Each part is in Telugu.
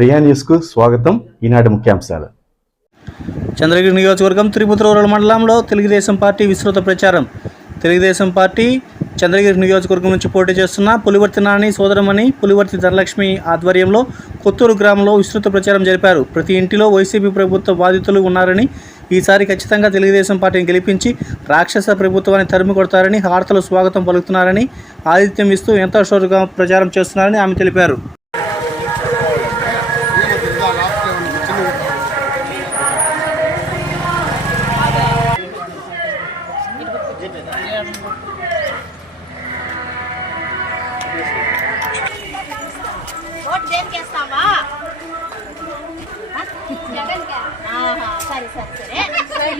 ప్రియా న్యూస్కు స్వాగతం. ఈనాటి ముఖ్యాంశాలు. చంద్రగిరి నియోజకవర్గం తిరుపతి రూరల్ మండలంలో తెలుగుదేశం పార్టీ విస్తృత ప్రచారం. తెలుగుదేశం పార్టీ చంద్రగిరి నియోజకవర్గం నుంచి పోటీ చేస్తున్న పులివర్తి నాని సోదరమణి పులివర్తి ధనలక్ష్మి ఆధ్వర్యంలో కొత్తూరు గ్రామంలో విస్తృత ప్రచారం జరిపారు. ప్రతి ఇంటిలో వైసీపీ ప్రభుత్వ బాధితులు ఉన్నారని ఈసారి ఖచ్చితంగా తెలుగుదేశం పార్టీని గెలిపించి రాక్షస ప్రభుత్వాన్ని తరిమి కొడతారని హార్తలు స్వాగతం పలుకుతున్నారని ఆతిథ్యం ఇస్తూ ఎంతో షోరుగా ప్రచారం చేస్తున్నారని ఆమె తెలిపారు.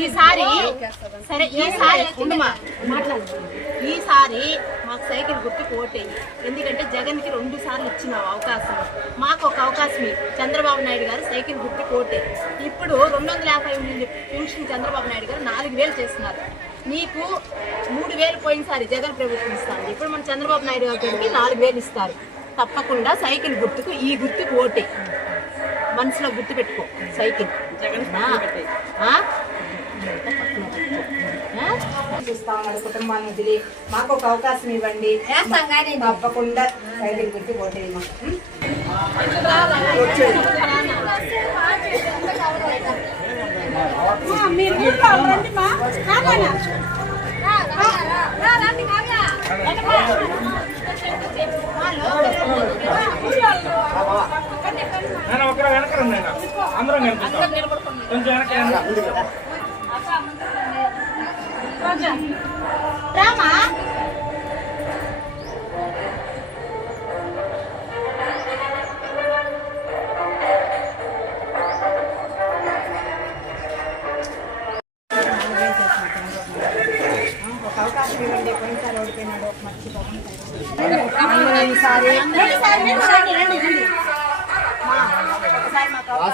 ఈసారి సరే ఈసారి ఈసారి మాకు సైకిల్ గుర్తుకు ఓటేయి. ఎందుకంటే జగన్కి రెండు సార్లు ఇచ్చినావు అవకాశం. మాకు ఒక అవకాశం. చంద్రబాబు నాయుడు గారు సైకిల్ గుర్తుకు ఓటే ఇప్పుడు రెండు వందల యాభై ఎనిమిది పెన్షన్ చంద్రబాబు నాయుడు గారు నాలుగు వేలు చేస్తున్నారు. నీకు మూడు వేలు పోయినసారి జగన్ ప్రభుత్వం ఇస్తాను ఇప్పుడు మన చంద్రబాబు నాయుడు గారికి నాలుగు వేలు ఇస్తారు. తప్పకుండా సైకిల్ గుర్తుకు ఈ గుర్తుకు ఓటే మనసులో గుర్తు పెట్టుకో సైకిల్. ఆ? చూస్తా ఉన్నారు కుటుంబాన్ని వదిలి మాకు ఒక అవకాశం ఇవ్వండి. తప్పకుండా ఉం? నేను ఒకరు వెనక రండి నాయనా. అందరం కనిపిస్తాం. కొంచెం వెనక రండి. రామా ఒక అవకాశం ఇవ్వండి పోయినసారి ఓడిపోయినాడు మర్చిపోకుండా ఈసారి మా, ఒకసారి మాకు అవకాశం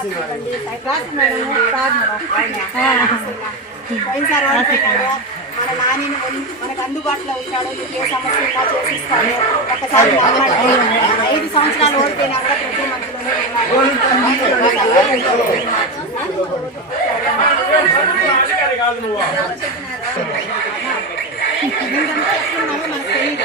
ఇవ్వండి. రాసి మేడం, రాదు మేడం. మన నానిని మనకు అందుబాటులో ఉంటాడు మీకు ఏ సమస్య ఉన్నా చేసిస్తాడు. ఒకసారి ఐదు సంవత్సరాలు ఓడిపోయినా కూడా ప్రతి మధ్యలోనే అది మనకు తెలియదు